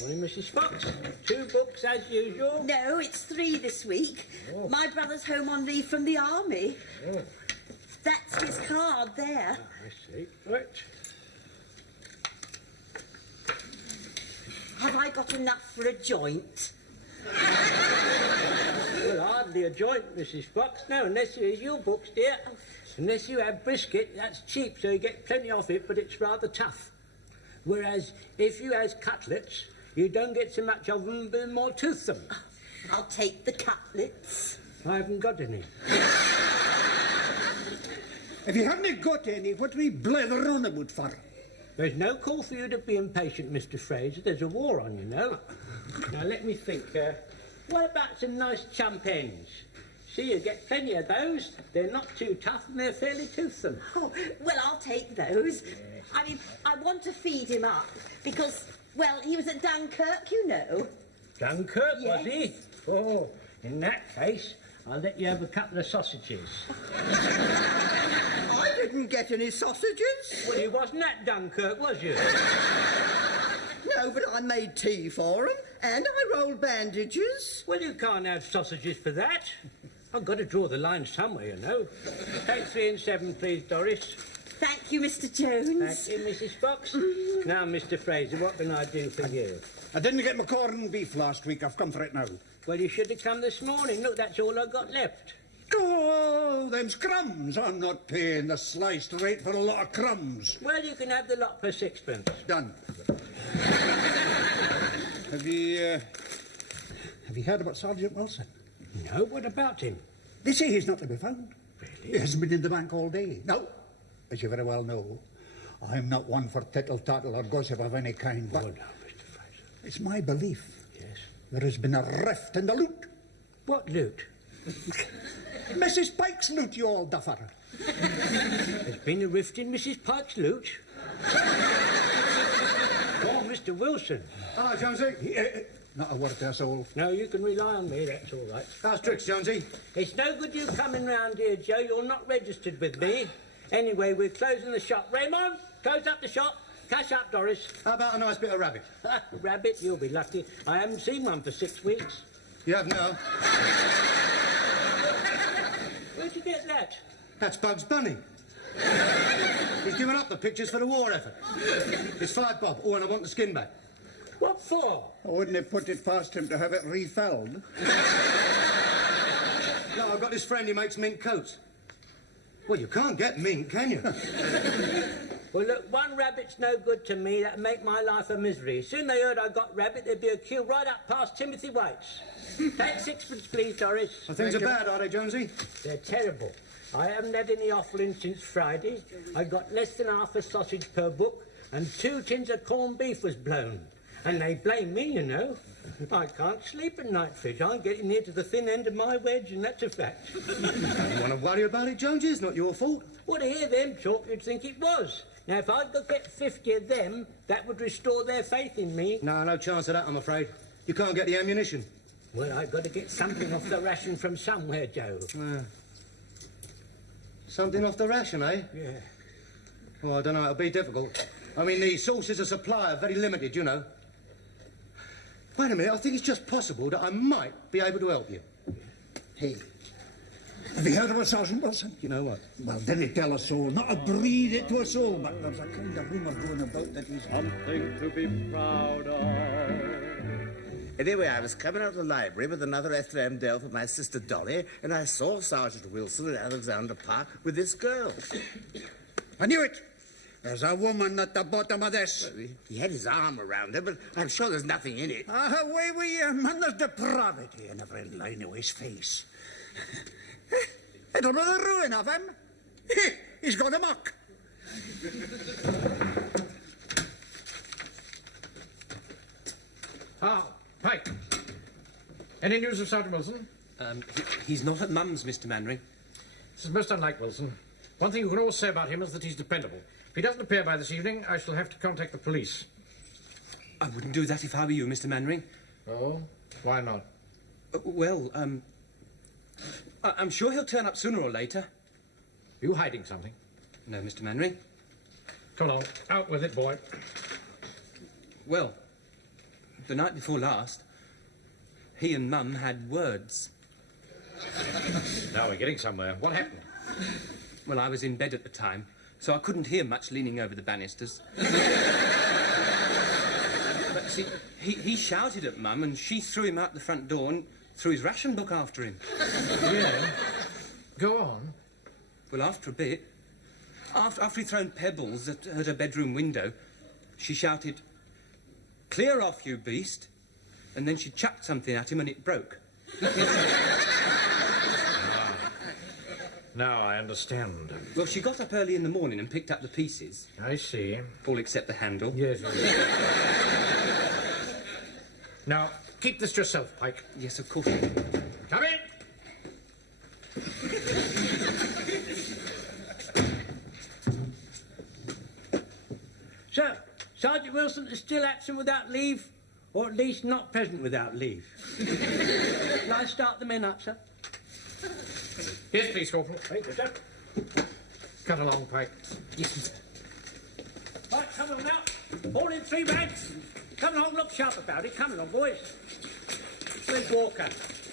Morning, Mrs. Fox. 2 books as usual? No, it's 3 this week. Oh. My brother's home on leave from the army. Oh, That's his card there. I see. Right. Have I got enough for a joint? Well, hardly a joint, Mrs. Fox. No, unless it is your books, dear. Unless you have brisket, that's cheap, so you get plenty of it, but it's rather tough. Whereas if you has cutlets, you don't get so much of them, but more toothsome. I'll take the cutlets. I haven't got any. If you haven't got any, what are we blather on about for? There's no call for you to be impatient, Mr. Fraser. There's a war on, you know. Now, let me think. What about some nice chump ends? See, you get plenty of those. They're not too tough and they're fairly toothsome. Oh, well, I'll take those. I mean, I want to feed him up because, well, he was at Dunkirk, you know. Dunkirk, Yes. was he? Oh, in that case, I'll let you have a couple of sausages. I didn't get any sausages. Well, you wasn't at Dunkirk, was you? No, but I made tea for him, and I rolled bandages. Well, you can't have sausages for that. I've got to draw the line somewhere, you know. Take 3 and 7, please, Doris. Thank you, Mr. Jones. Thank you, Mrs. Fox. Now, Mr. Fraser, what can I do for you? I didn't get my corned beef last week. I've come for it now. Well, you should have come this morning. Look, that's all I've got left. Oh, them's crumbs. I'm not paying the sliced rate for a lot of crumbs. Well, you can have the lot for 6pence. Done. Have you heard about Sergeant Wilson? No, what about him? They say he's not to be found. Really? He hasn't been in the bank all day. Now, as you very well know, I'm not one for tittle-tattle or gossip of any kind, but Oh, no, Mr. Fraser. it's my belief Yes. there has been a rift in the loot. What loot? Mrs. Pike's loot, you old duffer. There's been a rift in Mrs. Pike's loot. Oh, Mr. Wilson. Hello, Jonesy. Not a word to us all. No, you can rely on me, that's all right. How's tricks, Jonesy? It's no good you coming round here, Joe. You're not registered with me. Anyway, we're closing the shop. Raymond, close up the shop. Cash up, Doris. How about a nice bit of rabbit? Rabbit, you'll be lucky. I haven't seen one for 6 weeks. You have now. Where'd you get that? That's Bugs Bunny. He's given up the pictures for the war effort. It's 5 bob. Oh, and I want the skin back. What for? I wouldn't have put it past him to have it refilled. No, I've got this friend who makes mink coats. Well, you can't get mink, can you? Well, look, one rabbit's no good to me. That'd make my life a misery. Soon they heard I got rabbit, there'd be a queue right up past Timothy Waite's. Take 6pence, please, Doris. Well, things are bad, are they, Jonesy? They're terrible. I haven't had any offering since Friday. I got less than half a sausage per book, and 2 tins of corned beef was blown. And they blame me, you know. I can't sleep at night, Fidge. I'm getting near to the thin end of my wedge, and that's a fact. You want to worry about it, Jonesy? It's not your fault. Well, to hear them talk, you'd think it was. Now, if I could get 50 of them, that would restore their faith in me. No chance of that, I'm afraid. You can't get the ammunition. Well, I've got to get something off the ration from somewhere, Joe. Something off the ration, eh? Yeah. Well, I don't know. It'll be difficult. I mean, the sources of supply are very limited, you know. Wait a minute. I think it's just possible that I might be able to help you. Hey, have you heard about Sergeant Wilson? You know what? Well, didn't tell us all, not a breathe it to us all, but there's a kind of rumour going about that he's... Something to be proud of. Anyway, I was coming out of the library with another Esther M. Dell for my sister Dolly, and I saw Sergeant Wilson at Alexander Park with this girl. I knew it! There's a woman at the bottom of this. He had his arm around her, but I'm sure there's nothing in it. Away with you, man. There's depravity in every line of his face. I don't know the ruin of him. He's gone amok. Ah, Pike. Any news of Sergeant Wilson? He's not at Mum's, Mr. Mannering. This is most unlike Wilson. One thing you can always say about him is that he's dependable. If he doesn't appear by this evening, I shall have to contact the police. I wouldn't do that if I were you, Mr. Mannering. Oh? Why not? I'm sure he'll turn up sooner or later. Are you hiding something? No, Mr. Mannering. Come along. Out with it, boy. Well, the night before last, he and Mum had words. Now we're getting somewhere. What happened? Well, I was in bed at the time, so I couldn't hear much leaning over the banisters. But see, he shouted at Mum and she threw him out the front door and threw his ration book after him. Yeah. Go on. Well, after a bit, after he'd thrown pebbles at her bedroom window, she shouted, "Clear off, you beast!" And then she chucked something at him and it broke. Now I understand. Well, she got up early in the morning and picked up the pieces, I see. all except the handle. Yes. Now, keep this to yourself, Pike. Yes, of course. Come in! So, Sergeant Wilson is still absent without leave, or at least not present without leave. Shall I start the men up, sir? Yes, please, Corporal. Thank you, sir. Cut along, Pike. Right, come on now. All in 3 ranks. Come along, look sharp about it. Come along, boys. Where's Walker?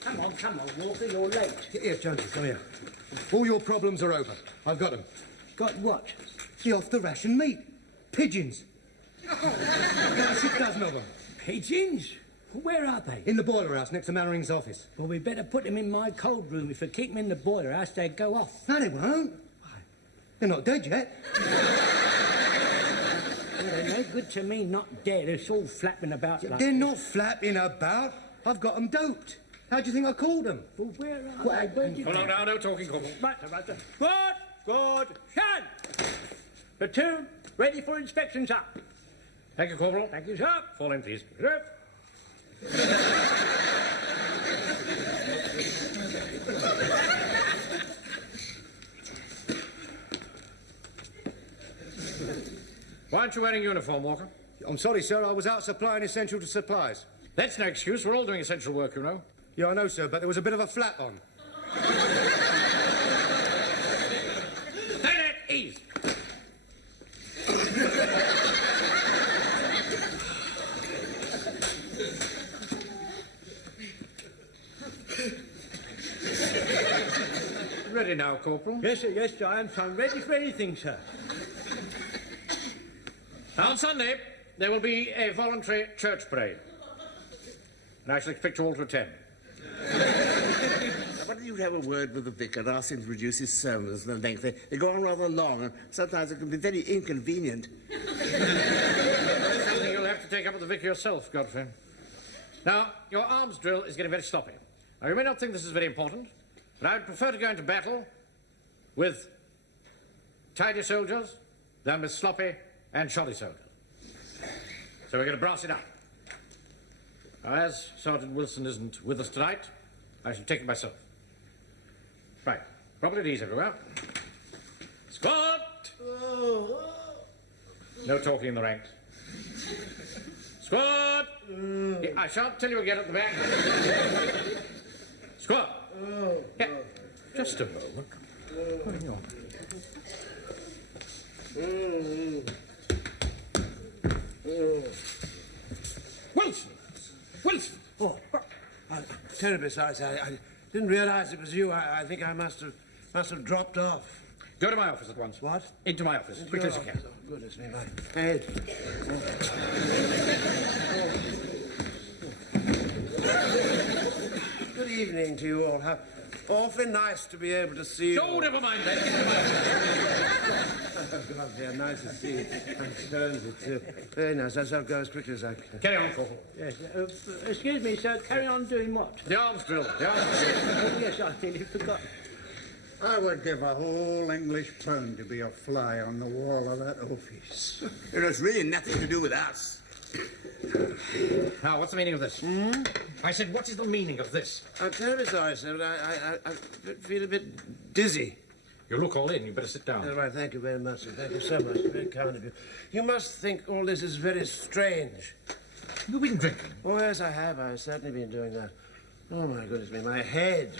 Come on, Walker, you're late. Here, Jonesy, come here. All your problems are over. I've got them. Got what? The off-the-ration meat. Pigeons. About 6 dozen of them. Pigeons? Where are they? In the boiler house next to Mannering's office. Well, we better put them in my cold room. If we keep them in the boiler house, they'd go off. No, they won't. They're not dead yet. Well, they're no good to me, not dead. It's all flapping about like They're not flapping about. I've got them doped. How do you think I called them? Well, where are they? Where did Hold on now, no talking, Corporal. Right, right. Good. Shun! Platoon, ready for inspection, sir. Thank you, Corporal. Thank you, sir. Fall in, please. Why aren't you wearing uniform, Walker? I'm sorry, sir. I was out supplying essential supplies. That's no excuse. We're all doing essential work, you know. Yeah, I know, sir, but there was a bit of a flap on. Stand at ease. Ready now, Corporal. Yes, sir, I'm ready for anything, sir. On Sunday, there will be a voluntary church parade. And I shall expect you all to attend. Why don't you have a word with the vicar and ask him to reduce his sermons in length? They go on rather long, and sometimes it can be very inconvenient. Something you'll have to take up with the vicar yourself, Godfrey. Now, your arms drill is getting very sloppy. Now, you may not think this is very important, but I would prefer to go into battle with tidy soldiers than with sloppy and shoddy soldiers. So we're going to brass it up. Now, as Sergeant Wilson isn't with us tonight, I shall take it myself. Right. Properly at ease everywhere. Squad! No talking in the ranks. Squad! Yeah, I shan't tell you again at the back. Squad! Yeah. Just a moment. Hang on. Wilson! Wilson! Oh, terribly sorry, sir. I didn't realise it was you. I think I must have dropped off. Go to my office at once. What? Into my office, quickly as you can. Oh, goodness me, my head. Good evening to you all. How awfully nice to be able to see you. Oh, never mind that. God, dear, nice to see you. It's very nice. I shall go as quickly as I can. Carry on, Corporal. Yes, excuse me, sir, carry on doing what? The arms drill. The arms drill. Oh, yes, I nearly forgot. I would give a whole English pound to be a fly on the wall of that office. It has really nothing to do with us. Now, what's the meaning of this? I said, what is the meaning of this? I'm terribly sorry, sir, but I feel a bit dizzy. You look all in. You better sit down. All right, thank you very much, sir. Thank you so much. Very kind of you. You must think all this is very strange. You've been drinking. Oh, yes, I have. I've certainly been doing that. Oh, my goodness me, my head.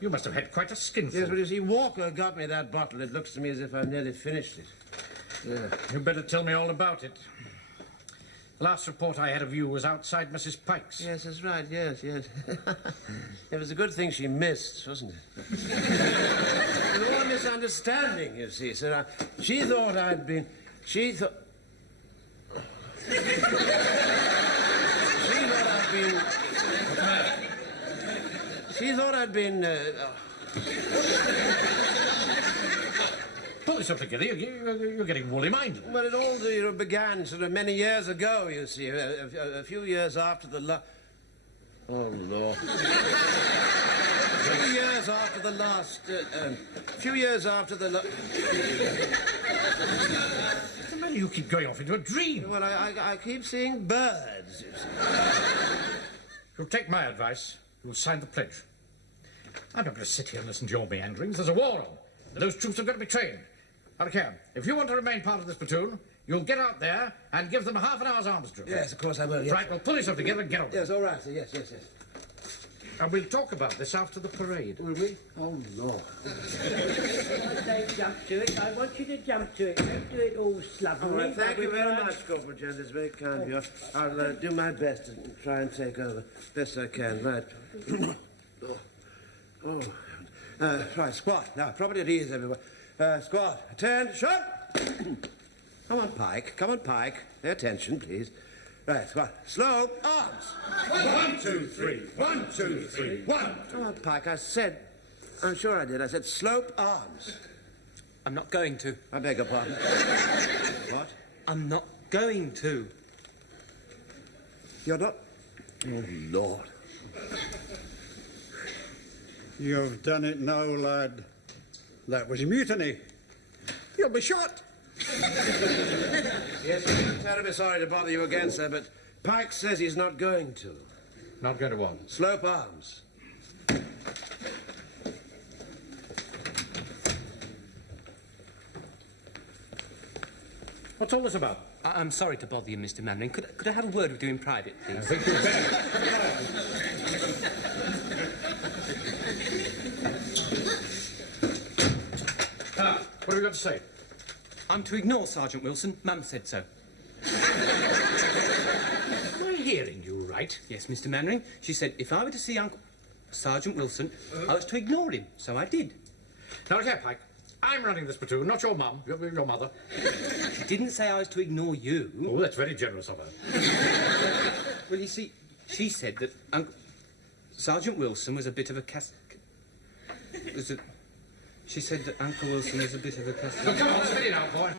You must have had quite a skinful. Yes, but you see, Walker got me that bottle. It looks to me as if I've nearly finished it. Yeah. You better tell me all about it. Last report I had of you was outside Mrs. Pike's. Yes, that's right, yes. It was a good thing she missed, wasn't it? There was a misunderstanding, you see, sir. She thought I'd been... She thought I'd been... Pull yourself together. You're getting woolly-minded. Well, it all began sort of many years ago, you see, a few years after the Oh, Lord. A few years after the last... You keep going off into a dream. Well, I keep seeing birds, you see. You'll take my advice. You'll sign the pledge. I'm not going to sit here and listen to your meanderings. There's a war on. And those troops have got to be trained. Now, look here. If you want to remain part of this platoon, you'll get out there and give them half an hour's arms drill. Yes, of course I will, yes. Right, well, pull yourself together and get on. Yes, all right, sir. Yes. And we'll talk about this after the parade. Will we? Oh, Lord. They jump to it. I want you to jump to it. Don't do it all slovenly. All right, thank you very much, Corporal Gent. It's very kind of you. I'll do my best to try and take over best I can. Right. Right, squad. Now, properly at ease, everyone. Squad, attention! Come on, Pike. Pay attention, please. Right, squad. Slow, arms. 1, 2, 3. 1, 2, 3. 1. Come on, Pike. I'm sure I did. I said slope arms. I'm not going to. I beg your pardon. What? I'm not going to. You're not... Oh, Lord. You've done it now, lad. That was mutiny. You'll be shot. Yes, I'm terribly sorry to bother you again, sir, but Pike says he's not going to. Not going to what? Slope arms. What's all this about? I'm sorry to bother you, Mr. Mannering. Could I have a word with you in private, please? I think you'd better. What have you got to say? I'm to ignore Sergeant Wilson. Mum said so. Am I hearing you right? Yes, Mr. Mannering. She said if I were to see Uncle Sergeant Wilson, I was to ignore him. So I did. Now, look here, Pike. I'm running this platoon, not your mum, your mother. She didn't say I was to ignore you. Oh, that's very generous of her. Well, you see, she said that Sergeant Wilson was a bit of a She said that Uncle Wilson was a bit of a Well, come on, steady now, boy.